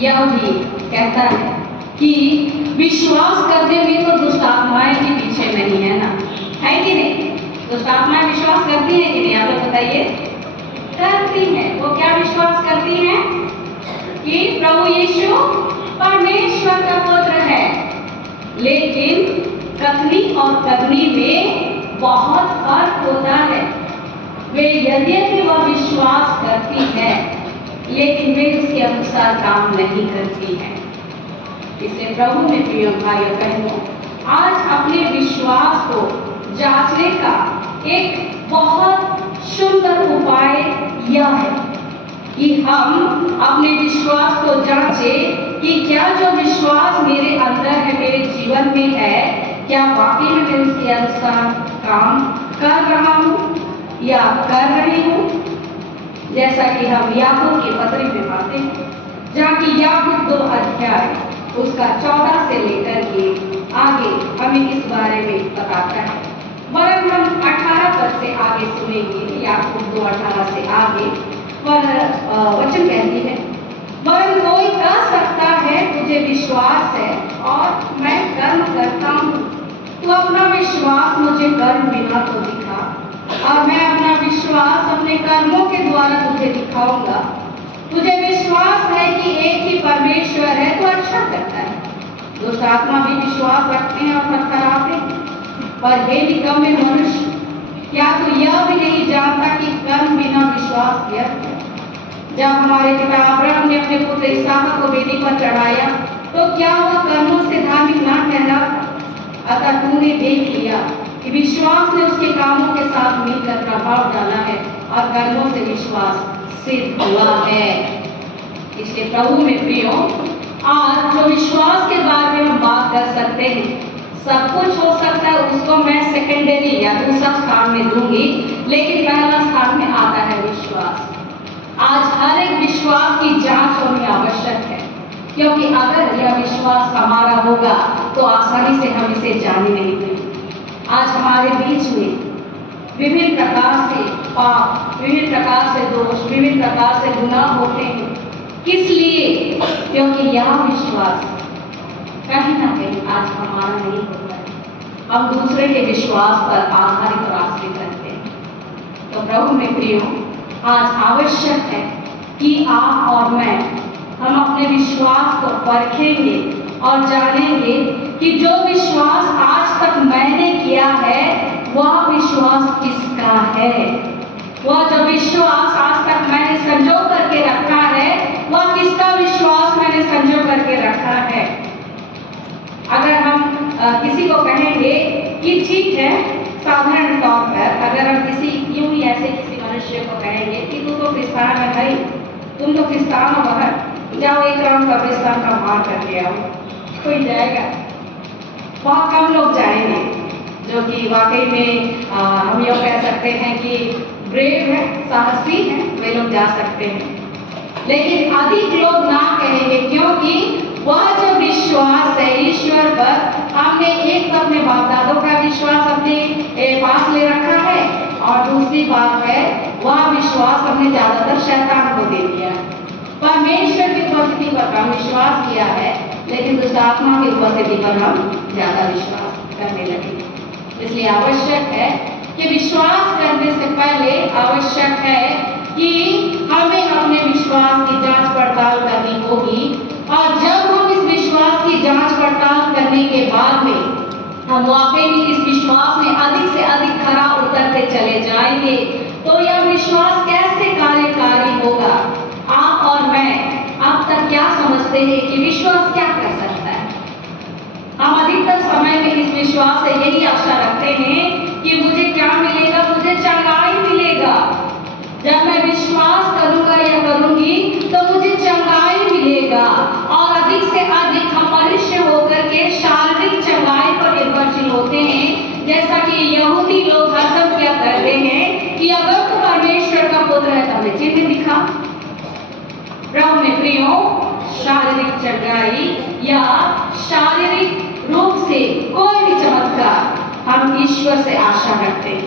यह भी कहता है कि विश्वास करने में तो दुष्ट आत्माएं भी पीछे नहीं है ना, है कि नहीं? दुष्ट आत्माएं विश्वास करती हैं कि नहीं, आप लोग बताइए। करती हैं। वो क्या विश्वास करती हैं? कि प्रभु यीशु परमेश्वर का पुत्र है। लेकिन कथनी और करनी में बहुत फर्क होता है। वे यद्यपि वह विश्वास करती है, लेकिन वे उसके अनुसार काम नहीं करती है। इसलिए प्रभु में प्रिय भाई और बहनों, आज अपने विश्वास को जांचने का एक बहुत सुंदर उपाय यह है कि हम अपने विश्वास को जांचें कि क्या जो विश्वास मेरे अंदर है, मेरे जीवन में है, क्या वाकई में मैं उसके अनुसार काम कर रहा हूँ या कर रही हूँ। जैसा कि हम याकूब के पत्र में पाते हैं, जहाँ की याकूब 2 अध्याय उसका 14 से लेकर के आगे हमें इस बारे में बताता है। वरन हम 18 पद से आगे सुनेंगे, याकूब 2:18 से आगे वचन कहती है, वरन कोई कह सकता है मुझे विश्वास है और मैं कर्म करता हूँ, तो अपना विश्वास मुझे कर्म बिना तो दिखा, और मैं अपना विश्वास अपने कर्मों के द्वारा तुझे दिखाऊंगा। तुझे विश्वास है कि एक ही परमेश्वर है तो अच्छा करता है। दुष्ट आत्मा भी विश्वास रखते हैं और थरथराते हैं। पर हे निकम्मे मनुष्य, क्या तू यह भी नहीं जानता कि कर्म बिना विश्वास व्यर्थ है? जब हमारे पिता अब्राहम ने अपने पुत्र इसहाक को वेदी पर चढ़ाया, तो क्या वह कर्मों से धार्मिक ना ठहरा? अतः तूने देख लिया कि विश्वास ने उसके कामों के साथ मिलकर प्रभाव डाला है और कर्मों से विश्वास सिद्ध हुआ है। इसलिए प्रभु में प्रियो, आज जो विश्वास के बारे में हम बात कर सकते हैं, सब कुछ हो सकता है, उसको मैं सेकेंडरी या दूसरा स्थान में दूंगी, लेकिन पहला स्थान में आता है विश्वास। आज हर एक विश्वास की जांच होनी आवश्यक है, क्योंकि अगर यह विश्वास हमारा होगा तो आसानी से हम इसे जाने नहीं देंगे। आज हमारे बीच में विभिन्न प्रकार से पाप, विभिन्न प्रकार से दोष, विभिन्न प्रकार से गुनाह होते हैं। किस लिए? क्योंकि यह विश्वास कहीं ना कहीं आज हमारा नहीं होता है, हम दूसरे के विश्वास पर आधारित और आश्रित रहते हैं। तो प्रभु में प्रियो, आज आवश्यक है कि आप और मैं हम अपने विश्वास को परखेंगे और जानेंगे कि जो विश्वास आज तक मैंने किया है वह विश्वास किसका है। वह जो विश्वास आज तक मैंने संजो करके रखा है, वह किसका विश्वास मैंने संजो करके रखा है। अगर हम किसी को कहेंगे कि ठीक है, साधारण तौर पर अगर हम किसी यूं ही ऐसे किसी मनुष्य को कहेंगे कि तू तो क्रिस्तान है भाई, तुम तो क्रिस्तान हो, बाहर जाओ एक राउंड कब्रिस्तान का मार करके आओ, कोई जाएगा? बहुत कम लोग जाएंगे, जो कि वाकई में हम ये कह सकते हैं कि ब्रेव है, साहसी है, वे लोग जा सकते हैं। लेकिन अधिक लोग ना कहेंगे, क्योंकि वह जो विश्वास है ईश्वर पर, हमने एक तो अपने बाप दादों का विश्वास अपने पास ले रखा है, और दूसरी बात है वह विश्वास हमने ज्यादातर शैतान को दे दिया है। परमेश्वर की उपस्थिति पर कम विश्वास किया है, लेकिन दुष्ट आत्मा की उपस्थिति पर हम ज्यादा विश्वास करने लगे। इसलिए आवश्यक है कि विश्वास करने से पहले आवश्यक है कि हमें अपने विश्वास की जांच पड़ताल करनी होगी, और जब हम इस विश्वास की जांच पड़ताल करने के बाद में हम वाकई में इस विश्वास में अधिक से अधिक खरा उतरते चले जाएंगे, तो यह विश्वास कैसे कार्यकारी होगा। आप और मैं अब तक क्या समझते हैं कि विश्वास क्या कर सकता है? हम अधिकतर समय में इस विश्वास से यही आशा रखते हैं कि मुझे क्या मिलेगा, मुझे चंगाई मिलेगा। जब मैं विश्वास करूंगा या करूंगी तो मुझे चंगाई मिलेगा, और अधिक से अधिक हम मनुष्य होकर के शारीरिक चंगाई पर निर्भरशील होते हैं। जैसा कि यहूदी लोग हरदम क्या करते हैं कि अगर तो परमेश्वर का पुत्र है तो हमें चिन्ह दिखा। प्रभु में प्रियो, शारीरिक चंगाई या शारीरिक रूप से कोई भी चमत्कार हम ईश्वर से आशा करते हैं,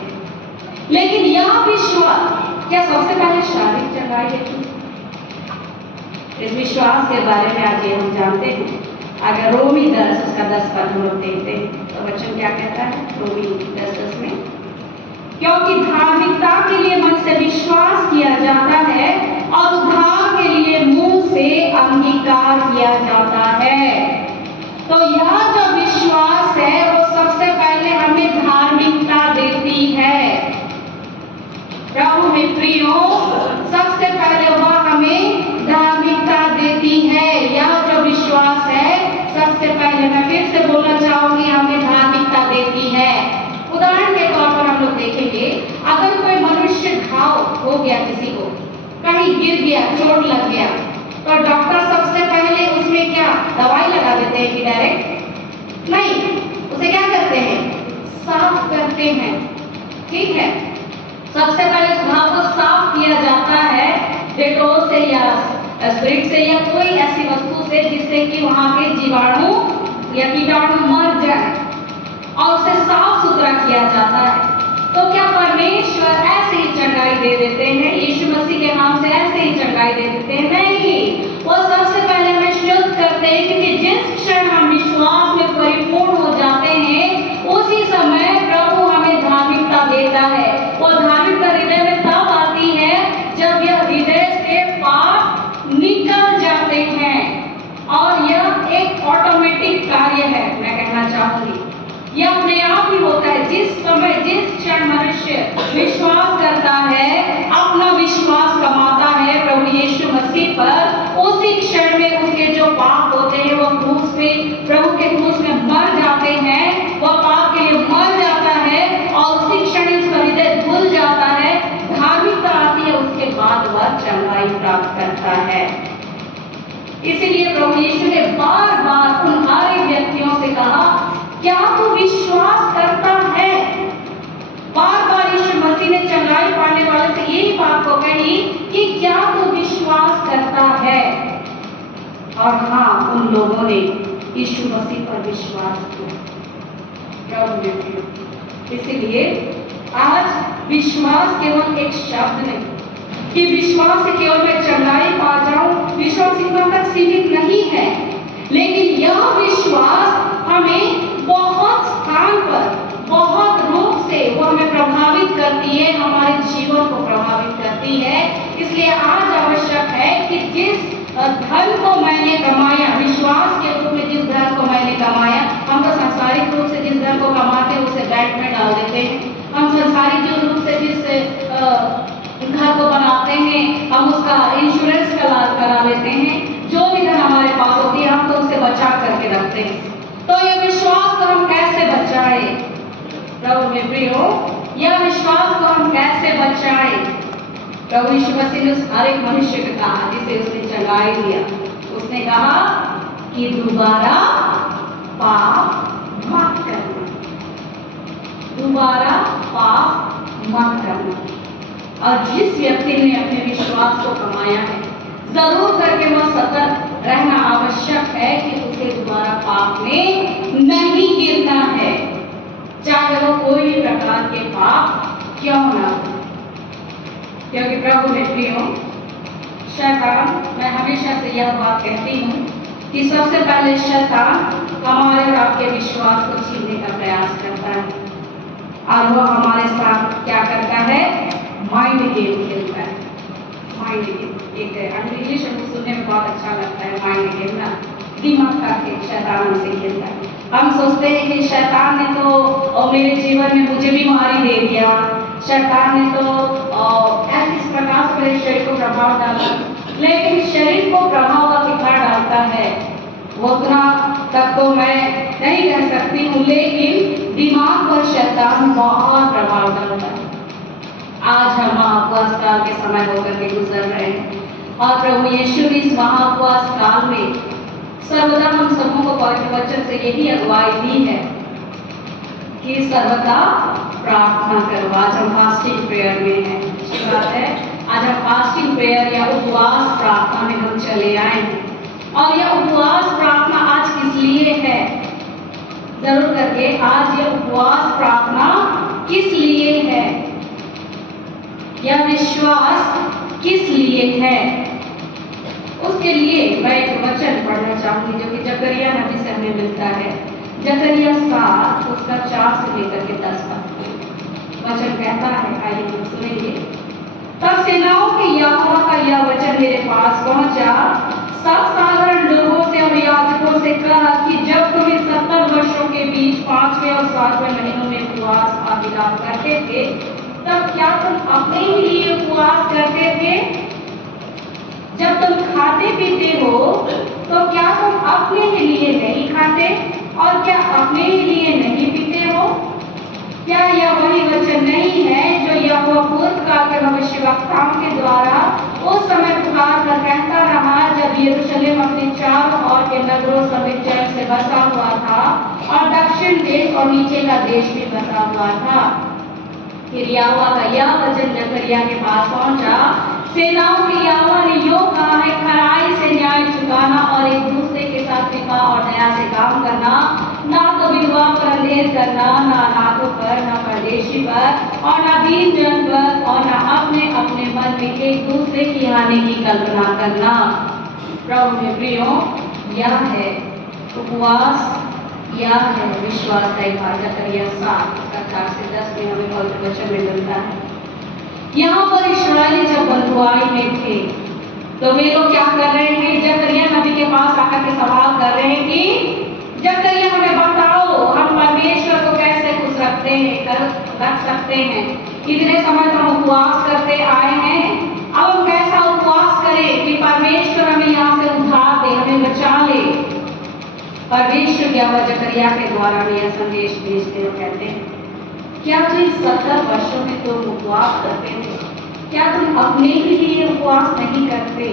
लेकिन यह विश्वास क्या सबसे पहले शारीरिक चंगाई है? इस विश्वास के बारे में आज ये हम जानते हैं। अगर रोमी 10 उसका 10 पद हम लोग देखते हैं तो वचन क्या कहता है? रोमी 10:10 में, क्योंकि धार्मिकता के लिए मन से विश्वास किया जाता है और उद्धार के लिए मुंह से अंगीकार किया जाता है। तो यह जो विश्वास है वो सबसे पहले हमें धार्मिकता देती है। प्रभु में प्रियो, सबसे पहले वह हमें धार्मिकता देती है। यह जो विश्वास है सबसे पहले, मैं फिर से बोलना चाहूंगी, हमें धार्मिकता देती है। उदाहरण के तौर पर हम लोग देखेंगे, अगर कोई मनुष्य घाव हो गया, किसी को कहीं गिर गया, चोट लग गया, तो डॉक्टर सबसे पहले उसमें क्या दवाई लगा देते हैं कि डायरेक्ट? नहीं, उसे क्या करते हैं? साफ करते हैं। ठीक है, सबसे पहले उस घाव को साफ किया जाता है डेटॉल से या स्पिरिट से या कोई ऐसी वस्तु से जिससे कि वहां के जीवाणु या कीटाणु मर जाए और उसे साफ सुथरा किया जाता है। तो क्या परमेश्वर ऐसे ही चंगाई दे देते हैं? यीशु मसीह के नाम से ऐसे ही चंगाई दे देते हैं? नहीं, वो सबसे पहले हमें शुद्ध करते हैं, क्योंकि जिस क्षण हम विश्वास में परिपूर्ण हो जाते हैं उसी समय प्रभु हमें धार्मिकता देता है। वो धार्मिकता हृदय में तब आती है जब यह हृदय से पाप निकल जाते हैं, और यह एक ऑटोमेटिक कार्य है। मैं कहना चाहूंगी यह अपने आप ही होता है। जिस समय, जिस क्षण मनुष्य विश्वास करता है, अपना विश्वास कमाता है प्रभु यीशु मसीह पर, उसी क्षण में उसके जो पाप होते हैं वो क्रूस पे, प्रभु के क्रूस में मर जाते हैं। वह पाप के लिए मर जाता है और उसी क्षण उसका हृदय धुल जाता है, धार्मिकता आती है, उसके बाद वह चंगाई प्राप्त करता है। इसीलिए प्रभु यीशु ने बार बार उन हर व्यक्तियों से कहा, क्या तू विश्वास करता है? बार बार यीशु मसीह ने चंगाई पाने वाले से यही बात को कही कि क्या तू विश्वास करता है? और हाँ, उन लोगों ने यीशु मसीह पर विश्वास किया। प्रभु ने किया। इसीलिए आज विश्वास केवल एक शब्द नहीं कि विश्वास से केवल मैं चंगाई पा जाऊं, विश्वास इतना तक सीमित नहीं है, लेकिन यह विश्वास हमें बहुत स्थान पर, बहुत रूप से वो हमें प्रभावित करती है, हमारे जीवन को प्रभावित करती है। इसलिए आज आवश्यक है कि जिस धन को मैंने कमाया, विश्वास के रूप में जिस धन को मैंने कमाया, हम तो सांसारिक रूप से जिस धन को कमाते हैं उसे बैंक में डाल देते हैं। हम सांसारिक रूप से जिस घर को बनाते हैं हम उसका इंश्योरेंस करा लेते हैं। जो भी धन हमारे पास होती है हम तो उसे बचा करके रखते हैं। तो ये विश्वास को हम कैसे बचाएं? प्रभु में प्रियो, यह विश्वास को हम कैसे बचाएं? प्रभु यीशु मसीह ने उस हर एक मनुष्य को कहा जिसे उसने चंगाई दिया, उसने कहा कि दोबारा पाप मत करना, दोबारा पाप मत करना। और जिस व्यक्ति ने अपने विश्वास को कमाया है, जरूर करके वह सतर्क रहना आवश्यक है कि उसे दोबारा पाप में नहीं गिरना है, चाहे वो कोई भी प्रकार के पाप क्यों ना हो। क्योंकि प्रभु में प्रियो, शैतान, मैं हमेशा से यह बात कहती हूँ कि सबसे पहले शैतान हमारे और आपके विश्वास को छीनने का प्रयास करता है, और वो हमारे साथ क्या करता है? माइंड गेम खेलता है। माइंड गेम एक इंग्लिश में सुनने में बहुत अच्छा लगता है, माइंड गेम ना, दिमाग का खेल शैतान हमसे खेलता है। हम सोचते हैं कि शैतान ने तो मेरे जीवन में मुझे बीमारी दे दिया, शैतान ने तो इस प्रकार से मेरे शरीर को प्रभाव डाला, लेकिन शरीर को प्रभाव का कितना डालता है वो उतना तक तो मैं नहीं कह सकती हूँ, लेकिन दिमाग पर शैतान बहुत प्रभाव डालता है। आज हम महाउपवास काल के समय होकर के गुजर रहे हैं, और प्रभु यीशु ने इस महाउपवास काल में सर्वदा हम सबों को पवित्र वचन से यही अगुवाई दी है कि सर्वदा प्रार्थना करो। आज हम फास्टिंग प्रेयर में हैं, अच्छी बात है। आज हम फास्टिंग प्रेयर या उपवास प्रार्थना में हम चले आए, और यह उपवास प्रार्थना आज किस लिए है? जरूर करके आज यह उपवास प्रार्थना किस लिए है? यह विश्वास किस लिए है? उसके लिए मैं एक वचन पढ़ना चाहूंगी जो कि जकरिया नबी से हमें मिलता है। जकरिया 7 उसका 4 से लेकर के 10 तक वचन कहता है, आइए हम सुनेंगे। तब सेनाओं के यहोवा का यह वचन मेरे पास पहुंचा, सब साधारण लोगों से और याजकों से कहा कि जब तुम इस 70 वर्षों के बीच 5वें और 7वें महीनों में उपवास और विलाप करते थे, तब क्या तुम अपने ही लिए उपवास करते थे? जब तुम खाते पीते हो तो क्या तुम अपने ही लिए नहीं खाते और क्या अपने ही लिए नहीं पीते हो? क्या यह वही वचन नहीं है जो यहोवा पूर्व काल के भविष्यवक्ताओं के द्वारा उस समय पुकार कर कहता रहा, जब यरूशलेम अपने चारों ओर के नगरों समेत चैन से बसा हुआ था और दक्षिण देश और नीचे का देश भी बसा हुआ था? फिर यहोवा का यह वचन जकरिया के पास पहुंचा, सेनाओं के यहोवा ने यो कहा है, खराई से न्याय चुकाना और एक दूसरे के साथ कृपा और दया से काम करना, ना तो विधवा पर अंधेर करना, ना अनाथों पर, ना परदेशी पर और ना दीन जन पर, और ना अपने अपने मन में एक दूसरे की हानि की कल्पना करना। प्रभु में प्रियो, यह है उपवास, यह है विश्वास का इबादत। जकरिया 7 का 4 से 10 में हमें पवित्र वचन में मिलता है। यहाँ पर इस्राएली जब बंधुआई में थे तो वे लोग क्या कर रहे थे? जकरिया नबी के पास आकर के सवाल कर रहे हैं कि जकरिया हमें बताओ, हम परमेश्वर को कैसे खुश रख सकते हैं? इतने समय तो हम उपवास करते आए हैं, अब हम कैसा उपवास करें कि परमेश्वर हमें यहाँ से उद्धार दे, हमें बचा ले? परमेश्वर क्या हुआ जकरिया के द्वारा में यह संदेश भेजते हो, कहते हैं, क्या तुम 70 वर्षों में तुम उपवास करते थे? क्या तुम अपने ही लिए उपवास नहीं करते?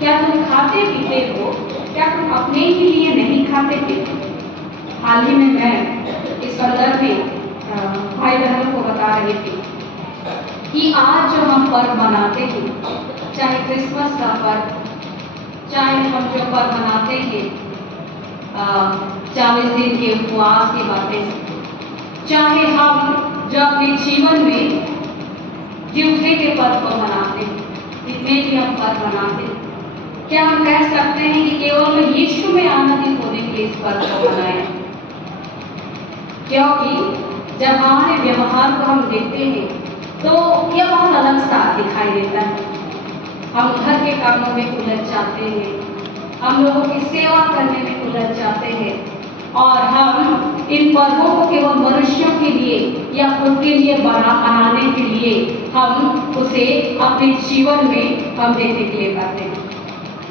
क्या तुम खाते पीते हो? क्या तुम अपने ही लिए नहीं खाते पीते? हाल ही में मैं इस संदर्भ में भाई बहनों को बता रही थी कि आज जो हम पर्व मनाते हैं, चाहे क्रिसमस का पर्व, चाहे हम जो पर्व मनाते हैं 40 दिन के उपवास की बातें, चाहे हम जो अपने जीवन में जीवते के पर्व को मनाते हैं, जितने भी हम पर्व मनाते हैं, क्या हम कह सकते हैं कि केवल यीशु में आनंदित होने के लिए इस पर्व को मनाएं? क्योंकि जब हमारे व्यवहार को हम देखते हैं तो यह बहुत अलग सा दिखाई देता है। हम घर के कामों में उलझ जाते हैं, हम लोगों की सेवा करने में उलझ जाते हैं और हम इन पर्वों को केवल मनुष्यों के लिए या खुद के लिए मनाने के लिए हम उसे अपने जीवन में हम देखने के लिए करते हैं।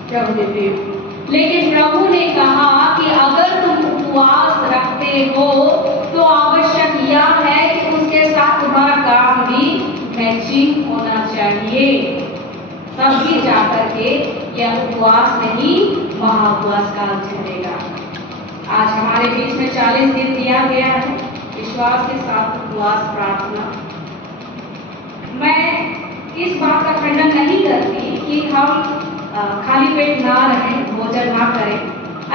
प्रभु देते हैं, लेकिन प्रभु ने कहा कि अगर तुम उपवास रखते हो तो आवश्यक यह है कि उसके साथ तुम्हारा काम भी मैचिंग होना चाहिए, तभी जाकर के यह उपवास नहीं महाउपवास का चलेगा। आज हमारे बीच में 40 दिन दिया गया है विश्वास के साथ उपवास प्रार्थना। मैं इस बात का खंडन नहीं करती कि हम खाली पेट ना रहें, भोजन ना करें।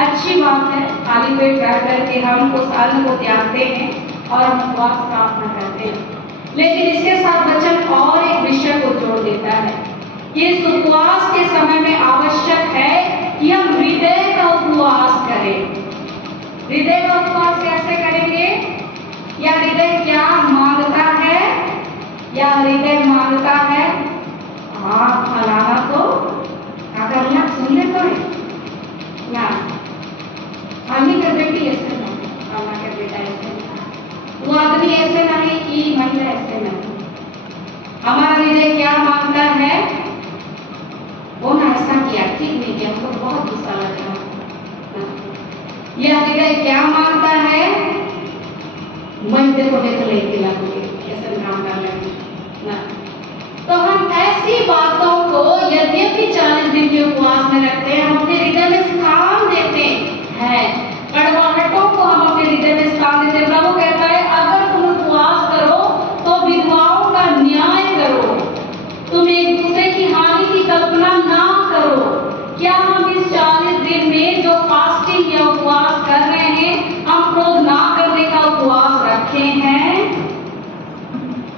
अच्छी बात है, खाली पेट रह करके हम उस अन्न को त्यागते हैं और हम उपवास प्रार्थना करते हैं। लेकिन इसके साथ वचन और एक विषय को जोड़ देता है कि इस उपवास के समय में आवश्यक है कि हम हृदय का उपवास करें। हृदय का उपवास कैसे करेंगे? या हृदय क्या मांगता है? या हृदय मांगता है हाँ फलाना तो अगर ना सुन ले तो ना आदमी कर बेटी ऐसे ना, फलाना कर बेटा ऐसे ना, वो आदमी ऐसे नहीं, ये महिला ऐसे नहीं। हमारा हृदय क्या मांगता है? वो ना ऐसा किया, ठीक नहीं किया, हमको बहुत गुस्सा लग रहा है। यह हृदय क्या मांगता है? मैं देखो देखो लेके लगूंगी, ऐसे काम कर लेंगे ना। तो हम ऐसी बातों को यद्यपि 40 दिन के उपवास में रखते हैं, हम अपने हृदय में स्थान देते हैं, कड़वाहटों को हम अपने हृदय में स्थान देते हैं। प्रभु कहता है अगर तुम उपवास करो तो विधवाओं का न्याय करो, तुम एक दूसरे की हानि की कल्पना ना करो। क्या हम इस 40 दिन में जो फास्टिंग या उपवास कर रहे हैं, हम क्रोध ना करने का उपवास रखे हैं?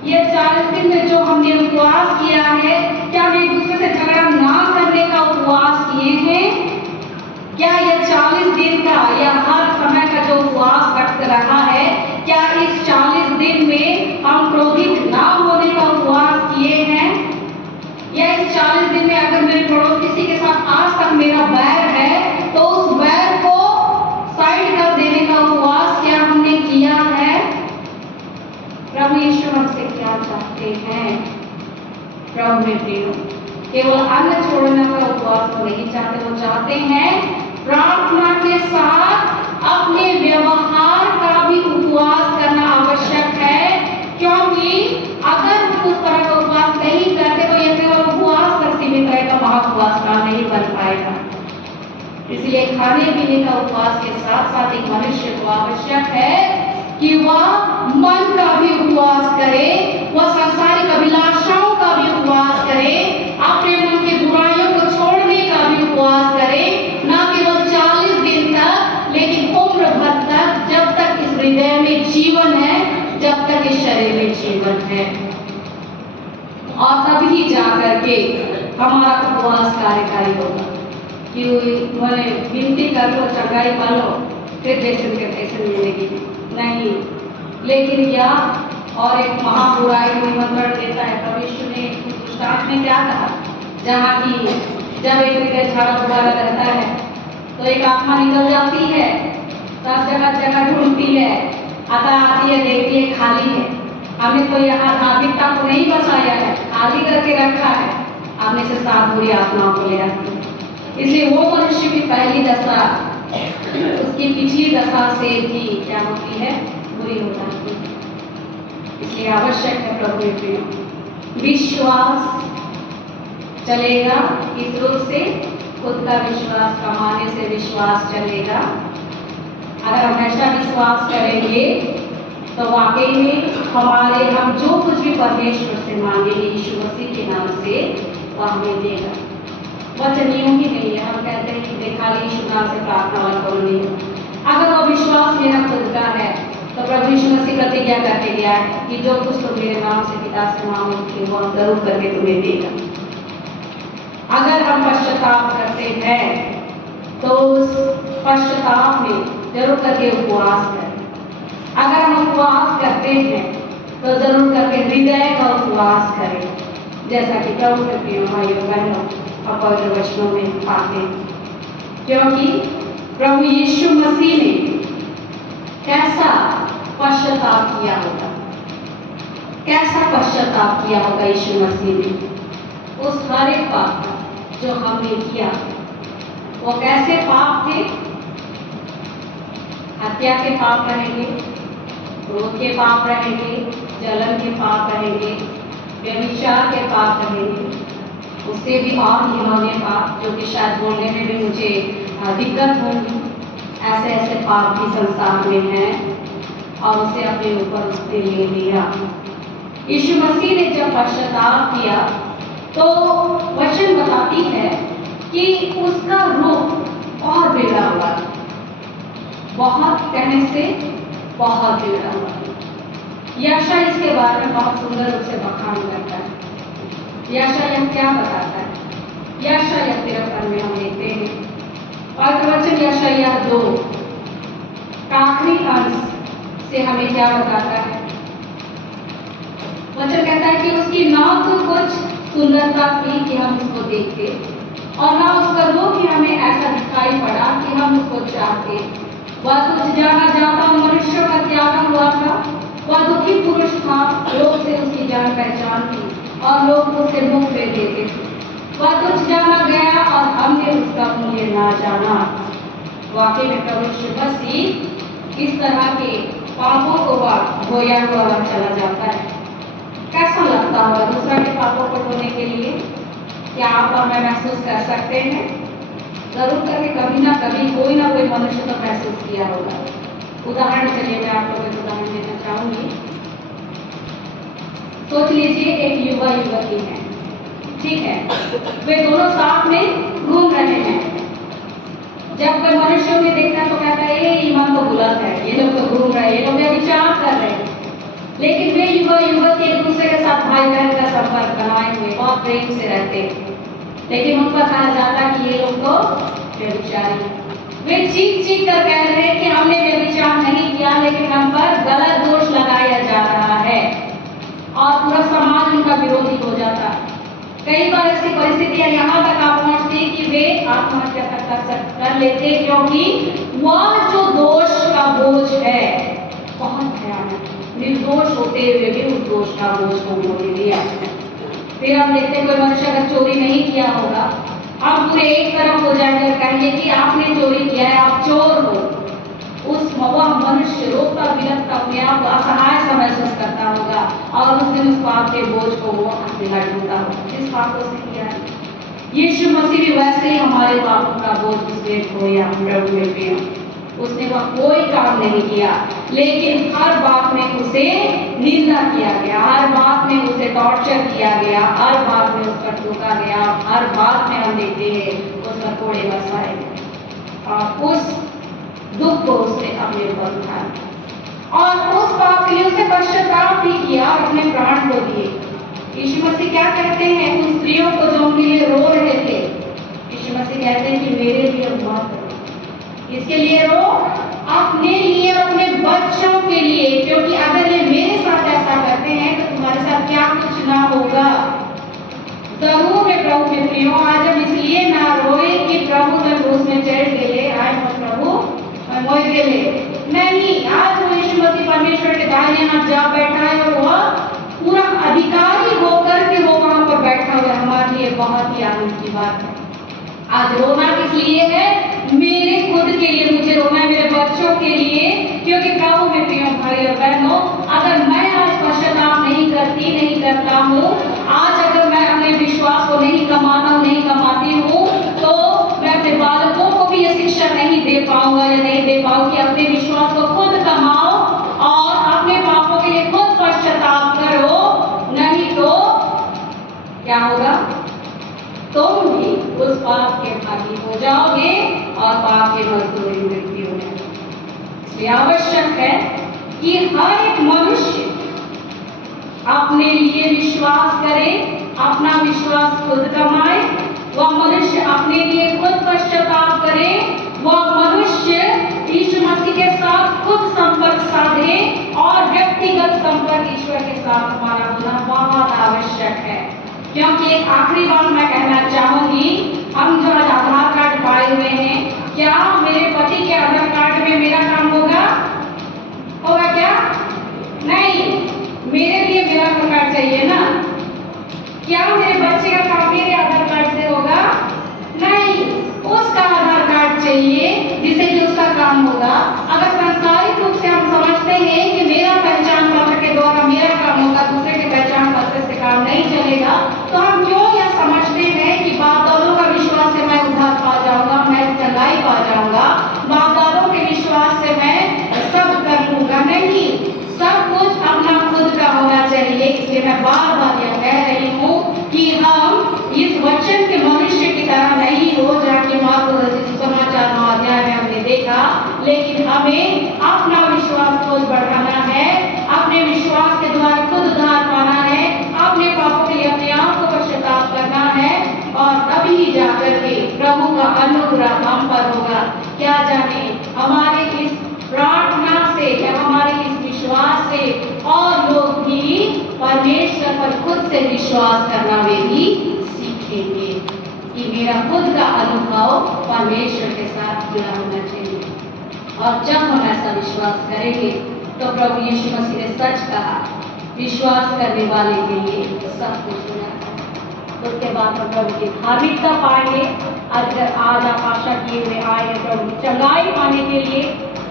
ये 40 दिन में जो हमने उपवास किया है, क्या हम एक दूसरे से झगड़ा ना करने का किए हैं? क्या यह 40 दिन का या हर समय का जो उपवास रहा है, क्या इस 40 दिन में हम क्रोधित ना होने का उपवास किए हैं? या इस 40 दिन में अगर मेरे पड़ोस किसी के साथ आज तक मेरा बैर है तो उस बैर को साइड कर देने का उपवास क्या हमने किया है? प्रभु यीशु हमसे क्या चाहते हैं? प्रभु में प्रियो, केवल अन्न छोड़ने का उपवास वो नहीं चाहते, वो चाहते हैं प्रार्थना के साथ अपने व्यवहार का भी उपवास करना आवश्यक है, क्योंकि अगर हम उस तरह का उपवास नहीं करते तो यह केवल उपवास तक सीमित रहेगा, महाउपवास का नहीं बन पाएगा। इसलिए खाने पीने का उपवास के साथ साथ एक मनुष्य को आवश्यक है कि वह मन का भी उपवास करे, वह सांसारिक अभिलाषाओं का भी उपवास करे, अपने मन की बुराइयों को छोड़ने का भी उपवास करे, न केवल 40 दिन तक लेकिन उम्र भर तक, जब तक इस हृदय में जीवन है, जब तक इस शरीर में जीवन है। और तभी जाकर के हमारा उपवास कार्यकारी होगा कि मैंने विनती कर लो, चंगाई पा लो, फिर बेसन के पैसे मिलेगी नहीं, लेकिन क्या और एक महाबुराई को निमंत्रण देता है। परमेश्वर ने दुष्टात्मा में क्या कहा? जहाँ की जब एक हृदय झाड़ा बुरा रहता है तो एक आत्मा निकल जाती है, सब जगह जगह ढूंढती है, आता आती है, देखती है खाली है। हमने तो यहाँ धार्मिकता को नहीं बसाया है, खाली करके रखा है, हमने से 7 बुरी आत्माओं को ले आती है। इसलिए वो मनुष्य की पहली दशा उसकी पिछली दशा से भी क्या होती है? बुरी हो जाती है। इसलिए आवश्यक है प्रभु में विश्वास चलेगा, इस रूप से खुद का विश्वास कमाने से विश्वास चलेगा। अगर हमेशा विश्वास करेंगे तो वाकई में हम जो कुछ भी परमेश्वर से मांगेंगे यीशु मसीह के नाम से वह हमें देगा। वचन यूं ही नहीं है, हम कहते हैं कि देखा यीशु नाम से प्रार्थना वाला करो नहीं हो। अगर वो विश्वास मेरा खुद का है तो प्रभु यीशु मसीह प्रतिज्ञा करके गया है कि जो कुछ तुम मेरे नाम से पिता से मांगोगे वो हम जरूर करके तुम्हें देगा। अगर हम पश्चाताप करते हैं तो उस पश्चाताप में जरूर करके उपवास करें। अगर हम उपवास करते हैं तो जरूर करके हृदय का उपवास करें, जैसा कि प्रभु के प्रिय भाइयों बहनों और पवित्र वचनों में पाते हैं। क्योंकि प्रभु यीशु मसीह ने कैसा पश्चाताप किया होगा, कैसा पश्चाताप किया होगा यीशु मसीह ने उस हर एक पाप का जो हमने किया। वो कैसे पाप थे? हत्या के पाप रहेंगे, क्रोध के पाप रहेंगे, जलन के पाप रहेंगे, व्यभिचार के पाप रहेंगे, उससे भी और घिनौने पाप जो कि शायद बोलने में भी मुझे दिक्कत होगी। ऐसे ऐसे पाप भी संसार में हैं और उसे अपने ऊपर उसने ले लिया। यीशु मसीह ने जब पश्चाताप किया तो वचन बताती है कि उसका रूप और बिगड़ा हुआ, बहुत कहने से बहुत बिगड़ा हुआ। यशायाह इसके बारे में बहुत सुंदर रूप से बखान करता है। यशायाह क्या बताता है? यशायाह 53 में हम देखते हैं और वचन यशायाह 2 का आखिरी अंश से हमें क्या बताता है? वचन कहता है कि उसकी ना तो कुछ सुंदरता थी कि हम उसको देखते और ना उसका रूप कि हमें ऐसा दिखाई पड़ा कि हम उसको चाहते। वह तुझ जाना जाता मनुष्यों का त्यागा हुआ था, वह दुखी पुरुष था, लोग से उसकी जान पहचान थी और लोग उससे मुख फेर देते थे। वह तुझ जाना गया और हमने उसका मूल्य ना जाना। वाकई में प्रभु यीशु मसीह इस तरह के पापों को धोया हुआ चला जाता है। कैसा लगता होगा दूसरा के पापों को धोने के लिए? क्या आप और मैं महसूस कर सकते हैं? जरूर करके कभी ना कभी कोई ना कोई मनुष्य तो महसूस किया होगा। उदाहरण चलिए मैं आपको एक उदाहरण देना चाहूंगी। सोच लीजिए एक युवा युवती है, ठीक है, वे दोनों साथ में घूम रहे हैं। जब कोई मनुष्य में देखता है तो कहता है ये ईमान तो बुलंद है, ये लोग तो घूम रहे हैं, ये लोग विचार कर रहे हैं। लेकिन वे युवा युवती एक दूसरे के साथ भाई बहन का संपर्क बनाए हुए बहुत प्रेम से रहते हैं। लेकिन उन पर कहा जाता कि ये लोग तो व्यभिचारी। वे चीख चीख कर कह रहे हैं कि हमने व्यभिचार नहीं किया, लेकिन हम पर गलत दोष लगाया जा रहा है और पूरा समाज उनका विरोधी हो जाता है। कई बार ऐसी परिस्थितियां यहाँ तक आ पहुंचती कि वे आत्महत्या कर लेते, क्योंकि वह जो दोष का बोझ है बहुत भयानक, निर्दोष होते हुए भी उस दोष का बोझ को उन्होंने लिया। फिर हम देखते हैं कोई मनुष्य अगर चोरी नहीं किया होगा, आप पूरे एक तरफ हो जाएंगे और कहेंगे कि आपने चोरी किया है, आप चोर हो। उस वह मनुष्य रोता बिलखता अपने आप को असहाय सा महसूस करता होगा और उस दिन उस पाप के बोझ को वो अकेला ढूंढता होगा जिस पाप को उसने किया है। यीशु मसीह भी वैसे ही हमारे पापों का बोझ उसने ढोया प्रभु में प्रिय। उसने वह कोई काम नहीं किया, लेकिन हर बात में उसे निंदा किया गया, हर बात में उसे टॉर्चर किया गया, हर बात में उस पर टोका गया, हर बात में हम देखते हैं उस पर कोड़े बरसाए गए और उस दुख को उसने अपने ऊपर उठाया और उस पाप के लिए उसने पश्चाताप भी किया और अपने प्राण को दिए। यीशु मसीह क्या कहते हैं उन स्त्रियों को जो उनके लिए रो रहे थे? यीशु मसीह कहते हैं कि मेरे लिए मत रो। इसके लिए रो? अपने लिए और अपने बच्चों के लिए, क्योंकि अगर ये मेरे साथ ऐसा करते हैं तो तुम्हारे साथ क्या कुछ ना होगा। जरूर में प्रभु के प्रियो, आज हम इसलिए ना रोए कि प्रभु मैं क्रूस में चढ़ गए, आज प्रभु मैं मोह गए। नहीं, आज वो यीशु मसीह परमेश्वर के दाहिने हाथ जा बैठा है और वह पूरा अधिकारी होकर के वो वहां पर बैठा हुआ है। हमारे लिए बहुत ही आनंद की बात है। आज रोना किस लिए है? मेरे खुद के लिए मुझे रोना है, मेरे बच्चों के लिए, क्योंकि प्रभु में प्रिय भाई और बहनों, अगर मैं आज पश्चाताप नहीं करता हूँ, आज अगर मैं अपने विश्वास को नहीं कमाती हूँ, तो मैं अपने बालकों को भी ये शिक्षा नहीं दे पाऊंगा या नहीं दे पाऊंगी। अपने विश्वास को खुद कमाओ और अपने पापों के लिए खुद पश्चाताप करो, नहीं तो क्या होगा? तुम भी उस पाप के भागी हो जाओगे और पाप के मजदूरी मृत्यु होगी। इसलिए आवश्यक है कि हर एक मनुष्य अपने लिए विश्वास करे, अपना विश्वास खुद कमाए, वह मनुष्य अपने लिए खुद पश्चाताप करे, वह मनुष्य यीशु मसीह के साथ खुद संपर्क साधे और व्यक्तिगत संपर्क ईश्वर के साथ हमारा होना बहुत आवश्यक है। क्योंकि एक आखिरी बात मैं कहना चाहूंगी, हम जो आज आधार कार्ड पाए हुए हैं, क्या मेरे पति के आधार कार्ड में मेरा नाम होगा क्या? नहीं, मेरे लिए मेरा आधार कार्ड चाहिए ना। क्या मेरे बच्चे का काम मेरे आधार कार्ड से होगा? नहीं, उसका आधार कार्ड चाहिए जिससे कि उसका काम होगा। अगर सांसारिक रूप से हम समझते हैं कि मेरा पहचान पत्र के द्वारा मेरा काम होगा, दूसरे के पहचान पत्र से काम नहीं चलेगा, तो हम क्यों यह समझते हैं कि बाप दादों का विश्वास से मैं उद्धार पा जाऊंगा, मैं चंगाई पा जाऊंगा, बाप दादों के विश्वास से मैं सब कर लूंगा? नहीं, सब कुछ अपना खुद का होना चाहिए। इसलिए मैं बार बार यह कह रही हूँ कि हम इस वचन के मनुष्य की तरह नहीं हो जाके मार्को समाचार अध्याय में हमने देखा, लेकिन हमें अपना विश्वास खुद बढ़ाना है, अपने विश्वास के द्वारा खुद उद्धार पाना है, अपने पापों के लिए अपने आप को पश्चाताप करना है और तभी जाकर के प्रभु का अनुग्रह हम पर होगा। क्या जाने हमारे इस प्रार्थना से या हमारे इस विश्वास से और लोग भी परमेश्वर पर खुद से विश्वास करना वे भी सीखेंगे कि मेरा खुद का अनुभव परमेश्वर के साथ जुड़ा होना चाहिए। और जब हम ऐसा विश्वास करेंगे तो प्रभु यीशु मसीह ने सच कहा, विश्वास करने वाले के लिए सब कुछ हो जाता है। उसके बाद हम प्रभु की धार्मिकता पाएंगे। अगर आज आप आशा किए हुए आए हैं प्रभु की चंगाई पाने के लिए,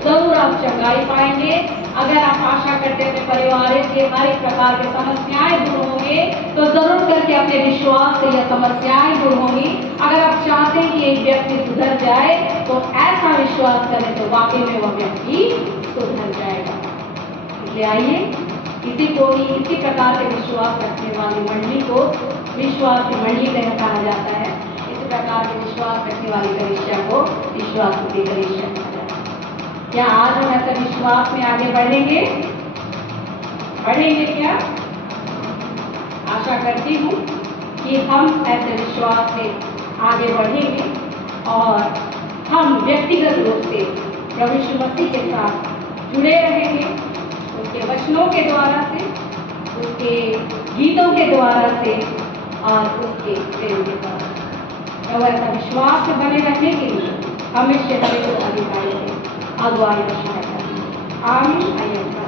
जरूर आप चंगाई पाएंगे। अगर आप आशा करते हैं अपने परिवार के हर एक प्रकार की समस्याएं दूर होंगे, तो जरूर करके अपने विश्वास से यह समस्याएं दूर होंगी। अगर आप चाहते हैं कि एक व्यक्ति सुधर जाए, तो ऐसा विश्वास करें तो वाकई में वह व्यक्ति सुधर जाएगा। इसलिए आइए इसी प्रकार के विश्वास रखने वाली मंडली को विश्वास की मंडली कहा जाता है। इसी प्रकार के विश्वास रखने वाली कलीसिया को विश्वास की कलीसिया कहा जाता है। क्या आज हम ऐसा विश्वास में आगे बढ़ेंगे? क्या? आशा करती हूँ कि हम ऐसे विश्वास से आगे बढ़ेंगे और हम व्यक्तिगत रूप से प्रभु यीशु मसीह के साथ जुड़े रहेंगे, उसके वचनों के द्वारा से, उसके गीतों के द्वारा से और उसके प्रेम के द्वारा से। तो ऐसा विश्वास में बने रहने के लिए हमेशा हमें को अधिकारी से अगुवाई और सहायता। आमीन। आइए